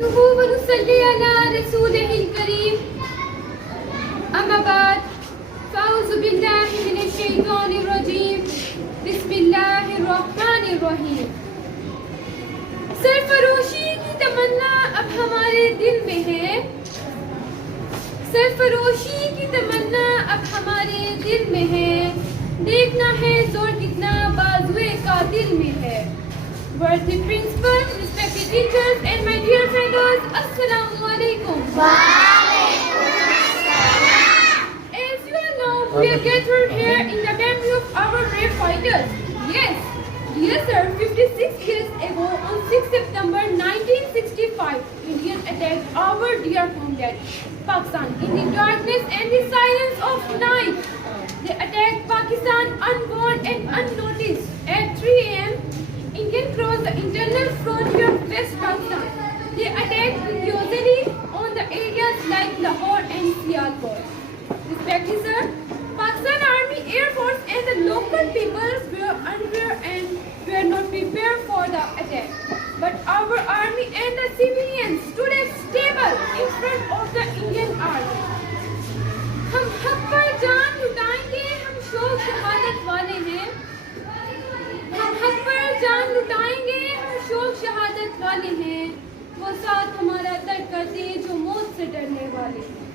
वनुसल्ली अला रसूलिहिल करीम अम्मा बाद फ़अऊज़ु बिल्लाहि मिनश शैतानिर रजीम बिस्मिल्लाहिर रहमानिर रहीम। सरफरोशी की तमन्ना अब हमारे दिल में है, सरफरोशी की तमन्ना अब हमारे दिल में है, देखना है जोर कितना बाजुए कातिल में है। Worthy principal, respected teachers and my dear friends, Assalamu alaikum. As you all know, we are gathered here in the memory of our brave fighters. Yes, dear sir, 56 years ago on 6 September 1965, Indians attacked our dear homeland, Pakistan, in the darkness and the silence of night. They attacked Pakistan unwarned and unnoticed. At 3 a.m., Indians crossed the internal frontier of West Pakistan. They attacked usually on the areas like Lahore and Sialkot. Respected sir, Pakistan Army, Air Force and the local people were unaware and were not prepared for the attack. But our army and the civilians stood as stable in front of the Indian army. हम हक पर जान लुटाएंगे, हम शौक शहादत वाले हैं। हम हक पर जान लुटाएंगे, हम शौक शहादत वाले हैं। वो साथ हमारा तर्क करते जो मौत से डरने वाले हैं।